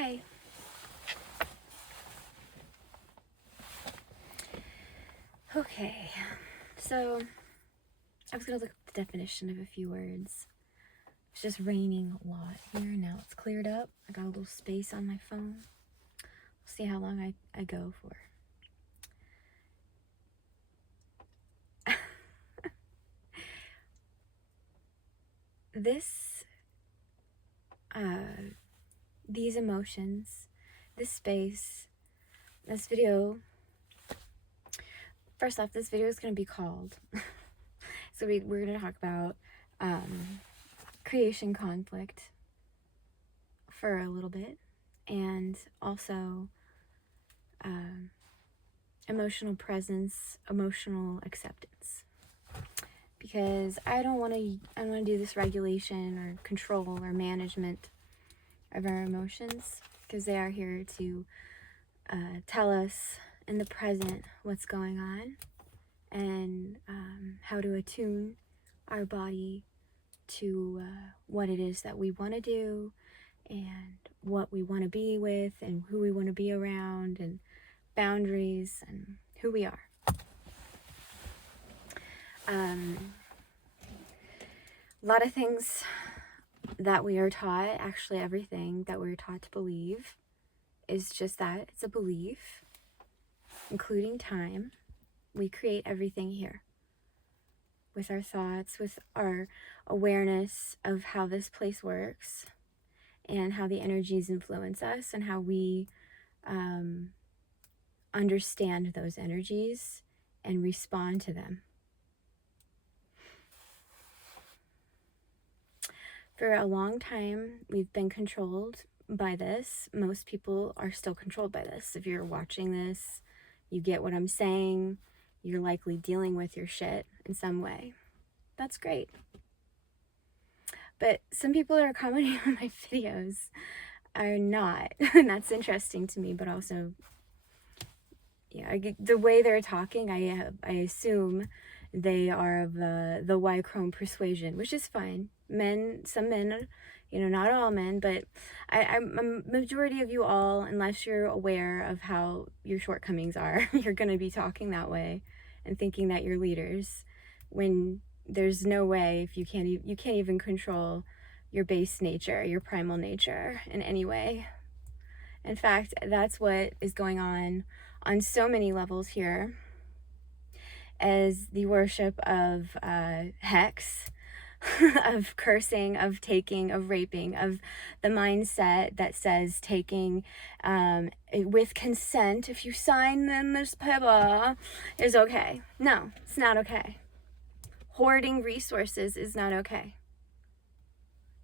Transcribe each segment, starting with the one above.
Hi. Okay, so I was gonna look at the definition of a few words. It's just raining a lot here. Now it's cleared up. I got a little space on my phone. We'll see how long I go for. These emotions, this space, this video. First off, this video is gonna be called. So we're gonna talk about creation conflict for a little bit, and also emotional presence, emotional acceptance. Because I don't want to do this regulation or control or management of our emotions, because they are here to tell us in the present what's going on, and how to attune our body to what it is that we want to do, and what we want to be with, and who we want to be around, and boundaries, and who we are. A lot of things that we are taught, actually everything that we're taught to believe, is just that. It's a belief, including time. We create everything here with our thoughts, with our awareness of how this place works, and how the energies influence us, and how we understand those energies and respond to them. For a long time, we've been controlled by this. Most people are still controlled by this. If you're watching this, you get what I'm saying. You're likely dealing with your shit in some way. That's great. But some people that are commenting on my videos are not. And that's interesting to me, but also, yeah, the way they're talking, I assume they are of the Y-chrome persuasion, which is fine. Some men, not all men, but a majority of you all, unless you're aware of how your shortcomings are, you're going to be talking that way and thinking that you're leaders, when there's no way, if you can't even control your base nature, your primal nature in any way. In fact, that's what is going on so many levels here, as the worship of hex, of cursing, of taking, of raping, of the mindset that says taking with consent, if you sign then this paper, is okay. No, it's not okay. Hoarding resources is not okay.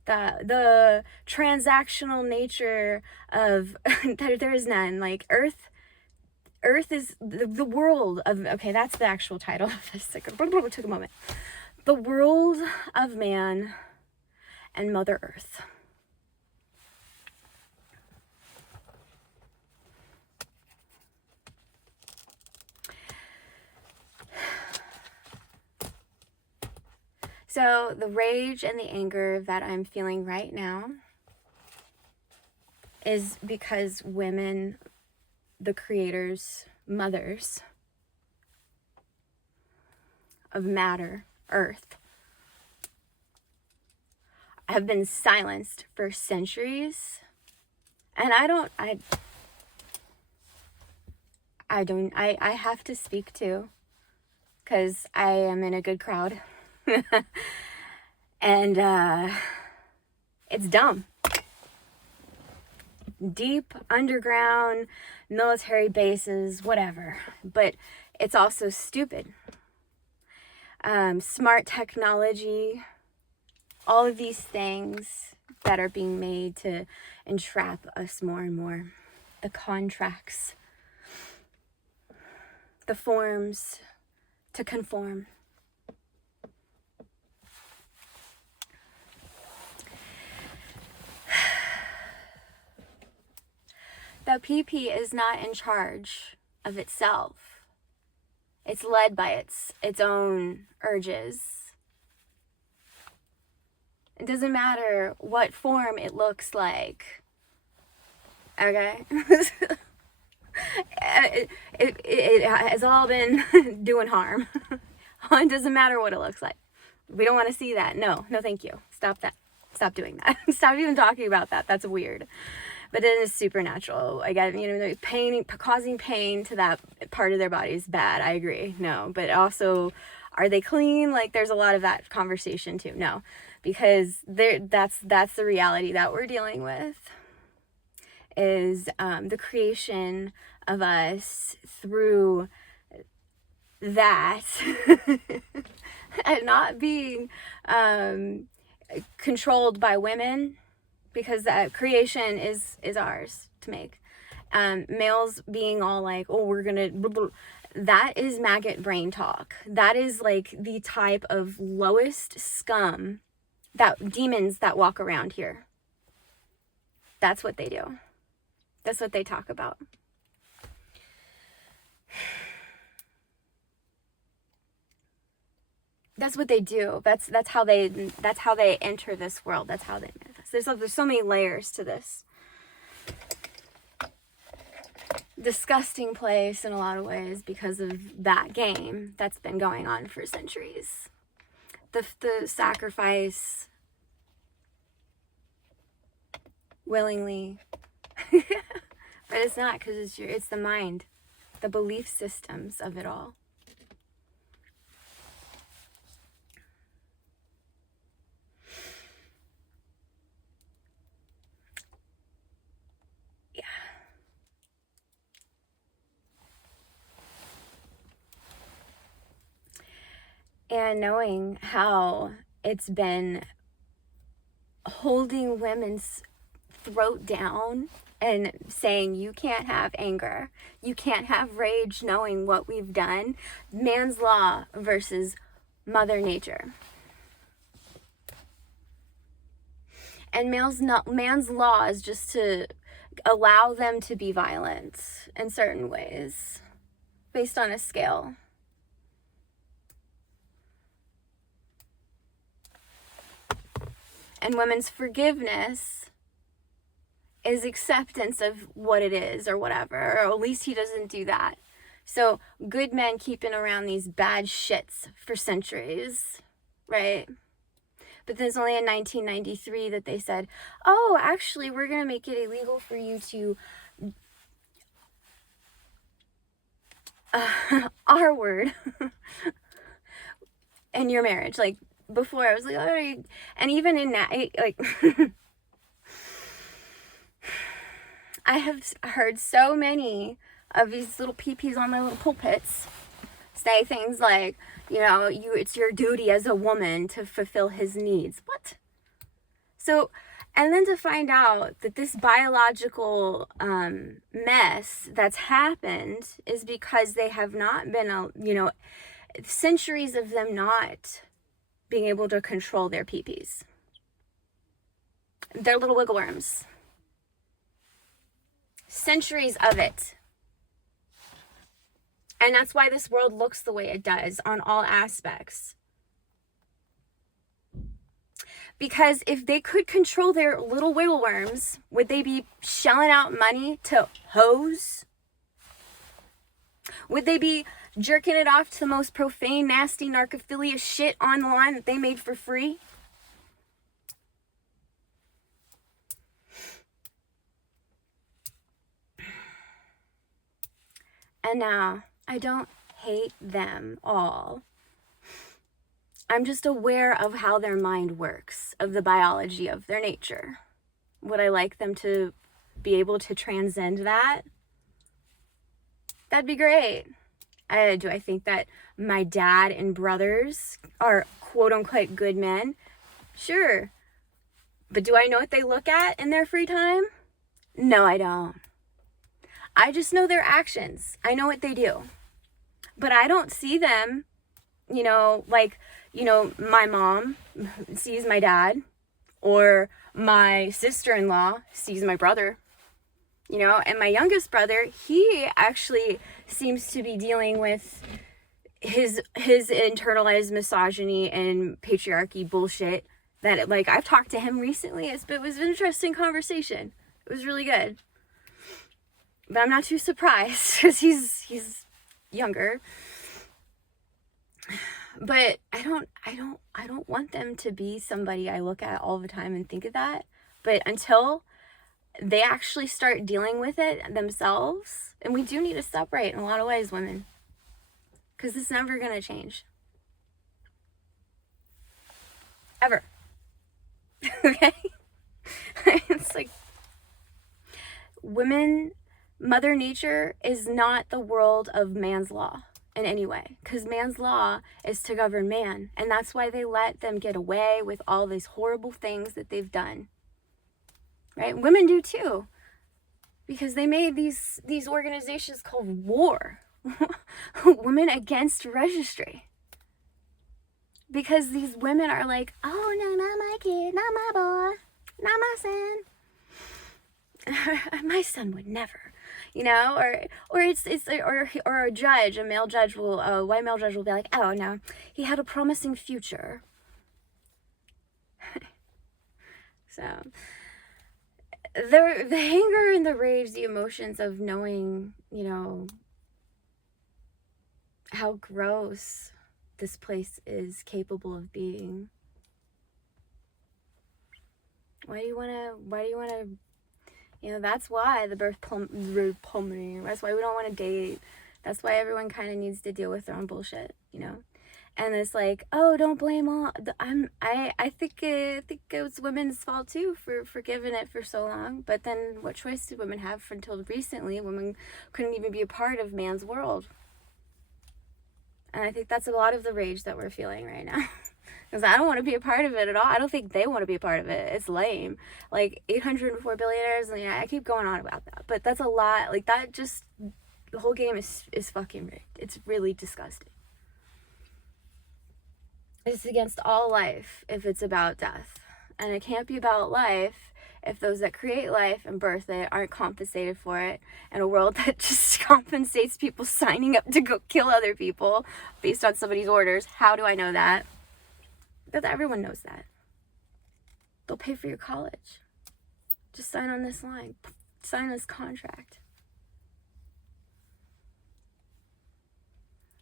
The transactional nature of there is none. Like Earth is the world of, okay, that's the actual title of this. It took a moment. The world of man and Mother Earth. So the rage and the anger that I'm feeling right now is because women, the creators, mothers of matter, Earth, have been silenced for centuries. And I have to speak too, because I am in a good crowd. And it's dumb. Deep underground military bases, whatever, but it's also stupid. Smart technology, all of these things that are being made to entrap us more and more. The contracts, the forms to conform. The PP is not in charge of itself. It's led by its own urges. It doesn't matter what form it looks like. Okay? It has all been doing harm. It doesn't matter what it looks like. We don't want to see that. No, thank you. Stop that. Stop doing that. Stop even talking about that. That's weird. But it is supernatural. Again, pain, causing pain to that part of their body is bad. I agree. No, but also, are they clean? Like, there's a lot of that conversation too. No, because that's the reality that we're dealing with. Is the creation of us through that and not being controlled by women, because that creation is ours to make. Males being all like, oh, we're gonna blah, blah. That is maggot brain talk. That is like the type of lowest scum that demons that walk around here. That's what they do. That's what they talk about. That's what they do. That's how they enter this world. That's how they manifest. There's so many layers to this disgusting place in a lot of ways because of that game that's been going on for centuries. The sacrifice willingly. But it's not, because it's the mind, the belief systems of it all. Yeah. And knowing how it's been holding women's throat down and saying you can't have anger, you can't have rage, knowing what we've done. Man's law versus Mother Nature. And man's law is just to allow them to be violent in certain ways based on a scale. And women's forgiveness is acceptance of what it is or whatever, or at least he doesn't do that. So good men keeping around these bad shits for centuries, right? But then it's only in 1993 that they said, oh, actually, we're going to make it illegal for you to R word in your marriage. Like, before I was like, oh, and even in that, like, I have heard so many of these little peepees on my little pulpits say things like, it's your duty as a woman to fulfill his needs. What? So, and then to find out that this biological mess that's happened is because they have not been, centuries of them not being able to control their peepees. They're little wiggle worms. Centuries of it. And that's why this world looks the way it does on all aspects. Because if they could control their little wiggle worms, would they be shelling out money to hoes? Would they be jerking it off to the most profane, nasty, narcophilia shit online that they made for free? And now, I don't hate them all. I'm just aware of how their mind works, of the biology of their nature. Would I like them to be able to transcend that? That'd be great. Do I think that my dad and brothers are quote-unquote good men? Sure. But do I know what they look at in their free time? No, I don't. I just know their actions. I know what they do. But I don't see them, my mom sees my dad, or my sister-in-law sees my brother, and my youngest brother, he actually seems to be dealing with his internalized misogyny and patriarchy bullshit that, I've talked to him recently. It was an interesting conversation. It was really good. But I'm not too surprised because he's younger. But I don't want them to be somebody I look at all the time and think of that. But until they actually start dealing with it themselves, and we do need to separate in a lot of ways, women, because it's never gonna change. Ever. Okay? It's like, women, Mother Nature is not the world of man's law in any way, because man's law is to govern man, and that's why they let them get away with all these horrible things that they've done, right? Women do too, because they made these organizations called WAR, Women Against Registry, because these women are like, oh no, not my kid, not my boy, not my son. My son would never, or it's or a judge, a male judge will, a white male judge will be like, oh no, he had a promising future. So the anger and the rage, the emotions of knowing, how gross this place is capable of being. Why do you want to, that's why the birth pulmonary, that's why we don't want to date. That's why everyone kind of needs to deal with their own bullshit, And it's like, oh, don't blame all. I think it was women's fault too for forgiving it for so long. But then, what choice did women have? Until recently, women couldn't even be a part of man's world. And I think that's a lot of the rage that we're feeling right now. Because I don't want to be a part of it at all. I don't think they want to be a part of it. It's lame. Like 804 billionaires, and I keep going on about that. But that's a lot. Like that just, the whole game is fucking rigged. It's really disgusting. It's against all life if it's about death. And it can't be about life if those that create life and birth it aren't compensated for it, in a world that just compensates people signing up to go kill other people based on somebody's orders. How do I know that? But everyone knows that. They'll pay for your college. Just sign on this line. Sign this contract.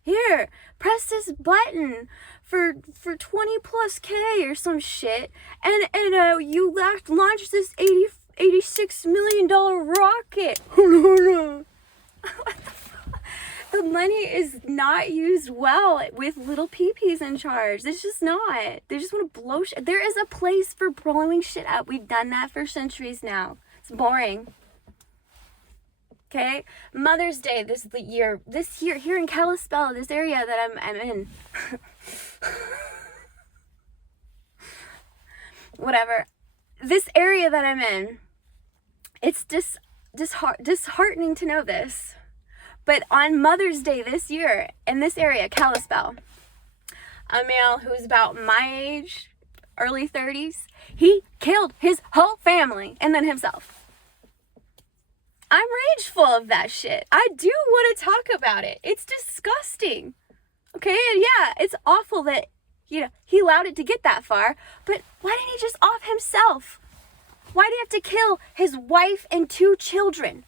Here, press this button for 20 plus K or some shit, and you launch this $86 million rocket. What the fuck? The money is not used well with little peepees in charge. It's just not. They just want to blow shit. There is a place for blowing shit up. We've done that for centuries now. It's boring. Okay, Mother's Day this year here in Kalispell, this area that I'm in. Whatever, this area that I'm in, it's disheartening to know this, but on Mother's Day this year in this area, Kalispell, a male who's about my age, early 30s, he killed his whole family and then himself. I'm rageful of that shit. I do want to talk about it. It's disgusting. Okay, and yeah, it's awful that, he allowed it to get that far, but why didn't he just off himself? Why did he have to kill his wife and 2 children?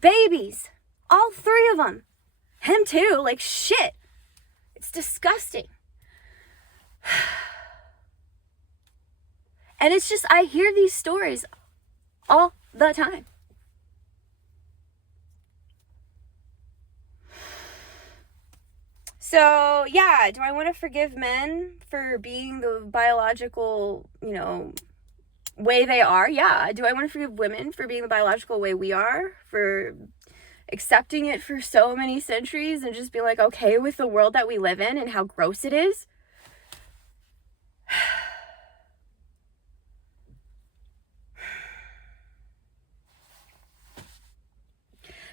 Babies. All 3 of them. Him too, like shit. It's disgusting. And it's just, I hear these stories all the time. So, yeah, do I want to forgive men for being the biological, way they are? Yeah. Do I want to forgive women for being the biological way we are? For accepting it for so many centuries and just being like, okay with the world that we live in and how gross it is?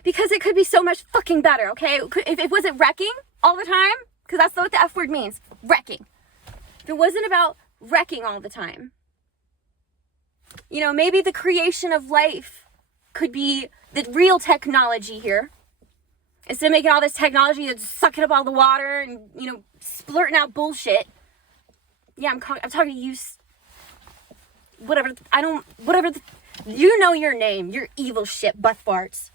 Because it could be so much fucking better, okay? If it wasn't wrecking all the time, because that's what the F word means, wrecking. If it wasn't about wrecking all the time, maybe the creation of life could be the real technology here. Instead of making all this technology that's sucking up all the water and, splurting out bullshit. Yeah, I'm talking to you, whatever, you know your name, your evil shit, butt farts.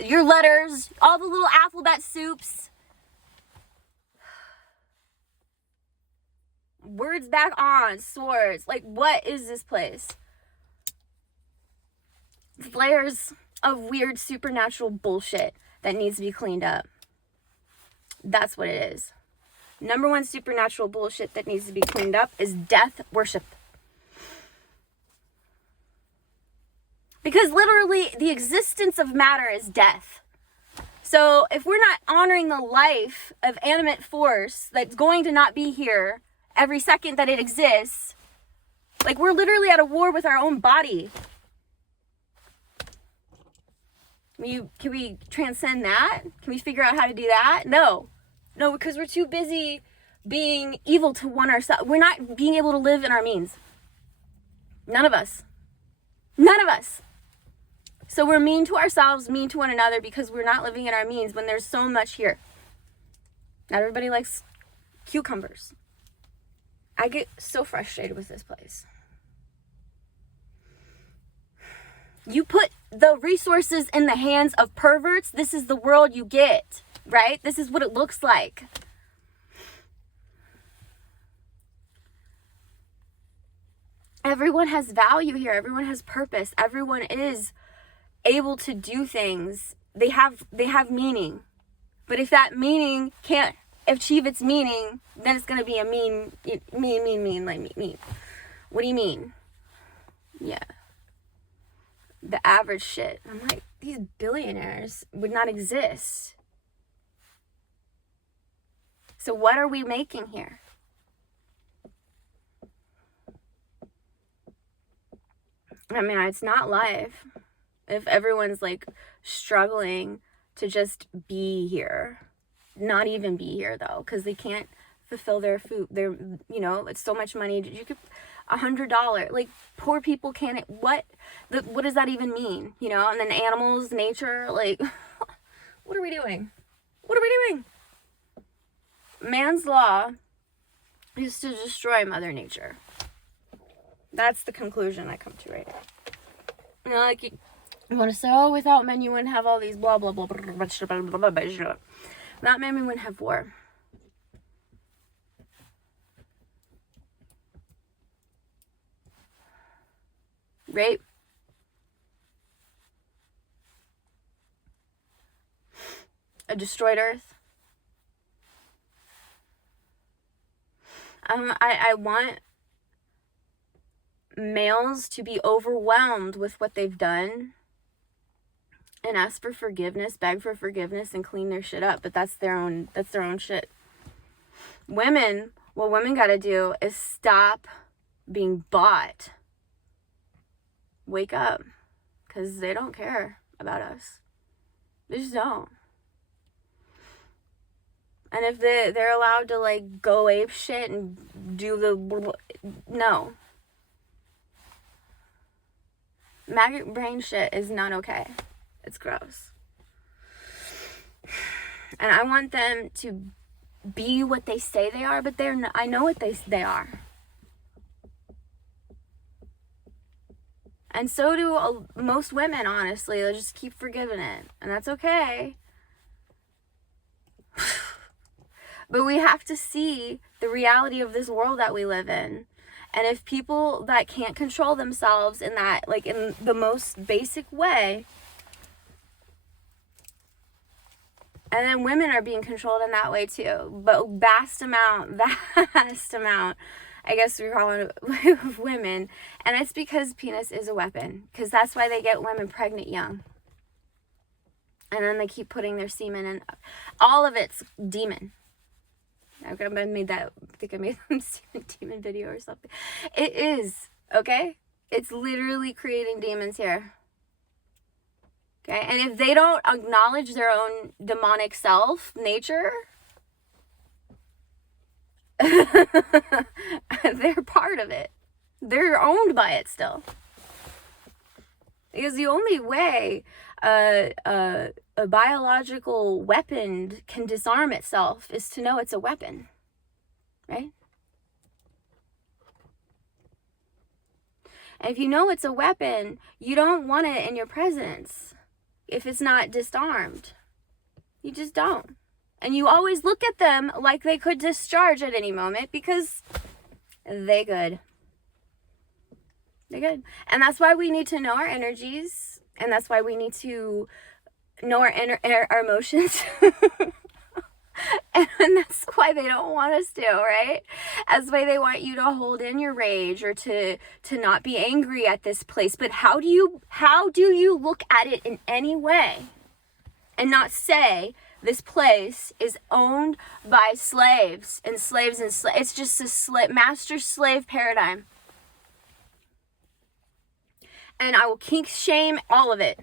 Your letters, all the little alphabet soups. Words back on, swords. Like, what is this place? Layers of weird supernatural bullshit that needs to be cleaned up. That's what it is. Number one supernatural bullshit that needs to be cleaned up is death worship. Because literally the existence of matter is death. So if we're not honoring the life of animate force that's going to not be here every second that it exists, like, we're literally at a war with our own body. Can we transcend that? Can we figure out how to do that? No, because we're too busy being evil to one ourselves. We're not being able to live in our means. None of us. So we're mean to ourselves, mean to one another, because we're not living in our means when there's so much here. Not everybody likes cucumbers. I get so frustrated with this place. You put the resources in the hands of perverts, this is the world you get, right? This is what it looks like. Everyone has value here. Everyone has purpose. Everyone is able to do things. They have meaning. But if that meaning can't achieve its meaning, then it's going to be a mean. What do you mean? Yeah. The average shit. I'm like, these billionaires would not exist. So what are we making here? I mean, it's not life if everyone's like struggling to just be here. Not even be here though, because they can't fulfill their food. It's so much money. You could $100. Like, poor people can't. What does that even mean? And then animals, nature. Like, what are we doing? Man's law is to destroy Mother Nature. That's the conclusion I come to right now. Like, you want to say, oh, without men you wouldn't have all these blah blah blah blah blah blah blah blah blah. Without men we wouldn't have war. Rape. A destroyed earth. I want males to be overwhelmed with what they've done and ask for forgiveness, beg for forgiveness, and clean their shit up. But that's their own shit. Women, what women gotta do is stop being bought. Wake up, because they don't care about us. They just don't. And if they're allowed to like go ape shit and do no. Maggot brain shit is not okay. It's gross. And I want them to be what they say they are, but they're not. I know what they are. And so do most women, honestly. They'll just keep forgiving it. And that's okay. But we have to see the reality of this world that we live in. And if people that can't control themselves in that, like in the most basic way, and then women are being controlled in that way too, but vast amount, I guess we're calling it women. And it's because penis is a weapon, because that's why they get women pregnant young. And then they keep putting their semen in. All of it's demon. I think I made some demon video or something. It is, okay? It's literally creating demons here. Okay? And if they don't acknowledge their own demonic self, nature, they're part of it. They're owned by it still. Because the only way a biological weapon can disarm itself is to know it's a weapon, right? And if you know it's a weapon, you don't want it in your presence if it's not disarmed. You just don't. And you always look at them like they could discharge at any moment because they could. They could. And that's why we need to know our energies. And that's why we need to know our emotions. And that's why they don't want us to, right? That's why they want you to hold in your rage or to not be angry at this place. But how do you look at it in any way and not say this place is owned by slaves and slaves and slaves? It's just a master-slave paradigm. And I will kink shame all of it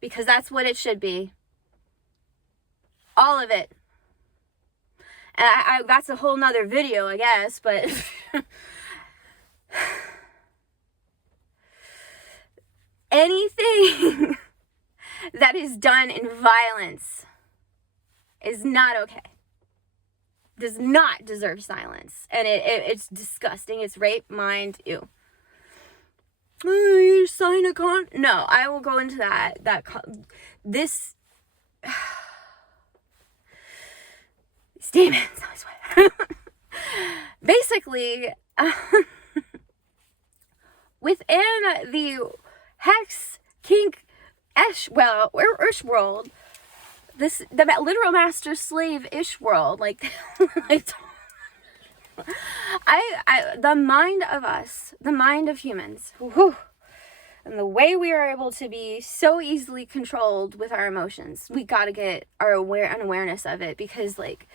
because that's what it should be. All of it. And I that's a whole nother video, I guess, but anything that is done in violence is not okay. Does not deserve silence. And it's disgusting. It's rape, mind, ew. You sign a No, I will go into that. This... Demons, I swear. Basically, within the hex, kink, ish world, the literal master slave ish world, like, the mind of us, the mind of humans, whew, and the way we are able to be so easily controlled with our emotions, we gotta get our awareness of it, because like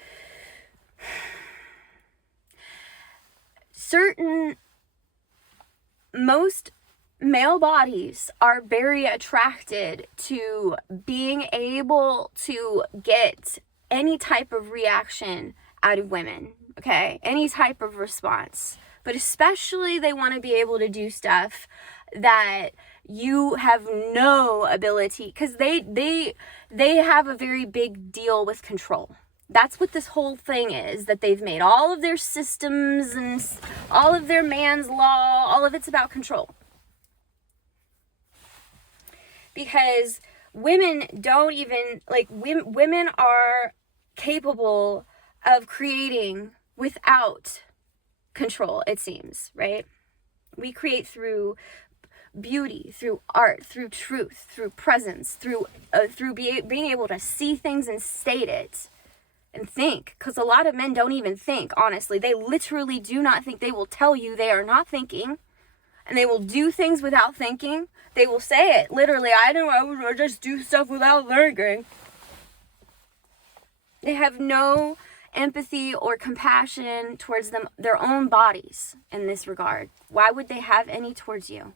most male bodies are very attracted to being able to get any type of reaction out of women, okay? Any type of response. But especially they want to be able to do stuff that you have no ability, because they have a very big deal with control. That's what this whole thing is, that they've made all of their systems and all of their man's law, all of it's about control. Because women don't even, like, women are capable of creating without control, it seems, right? We create through beauty, through art, through truth, through presence, through being able to see things and state it. And think, because a lot of men don't even think, honestly. They literally do not think. They will tell you they are not thinking, and they will do things without thinking. They will say it, literally, I just do stuff without thinking. They have no empathy or compassion towards their own bodies in this regard. Why would they have any towards you?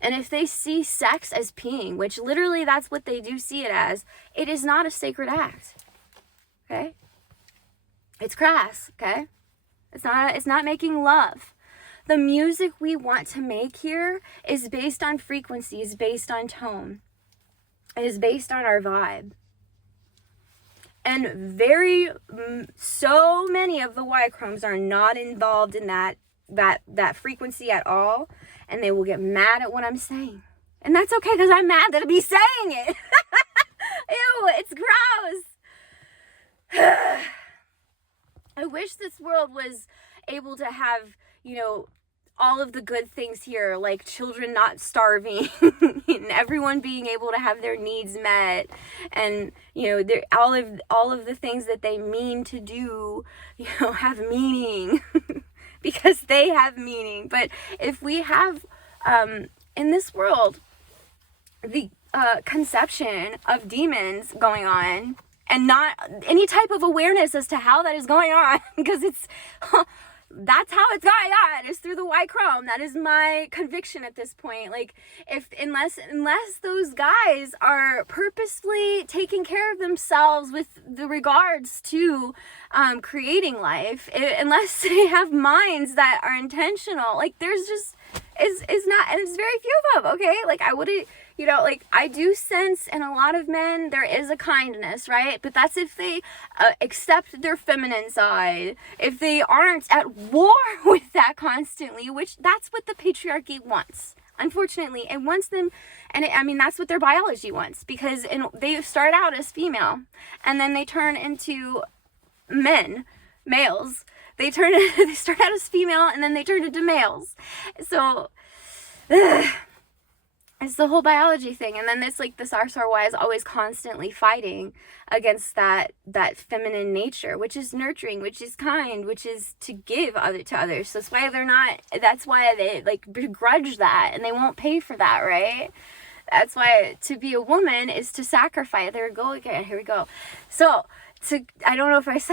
And if they see sex as peeing, which literally that's what they do see it as, it is not a sacred act. Okay? It's crass, okay? It's not making love. The music we want to make here is based on frequency, is based on tone. It is based on our vibe. And so many of the Y-chromes are not involved in that frequency at all. And they will get mad at what I'm saying. And that's okay, because I'm mad that I'll be saying it. Ew, it's gross. I wish this world was able to have, all of the good things here, like children not starving and everyone being able to have their needs met, and all of the things that they mean to do, have meaning. Because they have meaning. But if we have in this world the conception of demons going on, and not any type of awareness as to how that is going on, because that's how it's going on, is through the Y-chrome. That is my conviction at this point. Like, unless those guys are purposefully taking care of themselves with the regards to creating life, unless they have minds that are intentional, like, there's just is not, and it's very few of them, okay? Like, I wouldn't, you know, like, I do sense in a lot of men there is a kindness, right? But that's if they accept their feminine side, if they aren't at war with that constantly, which that's what the patriarchy wants. Unfortunately, it wants them, and I mean, that's what their biology wants, because they start out as female, and then they turn into males. They start out as female, and then they turn into males. So, it's the whole biology thing. And then it's like this RSRY is always constantly fighting against that feminine nature, which is nurturing, which is kind, which is to give to others. So that's why they like begrudge that, and they won't pay for that, right? That's why to be a woman is to sacrifice. There we go again. Here we go. So I don't know if I said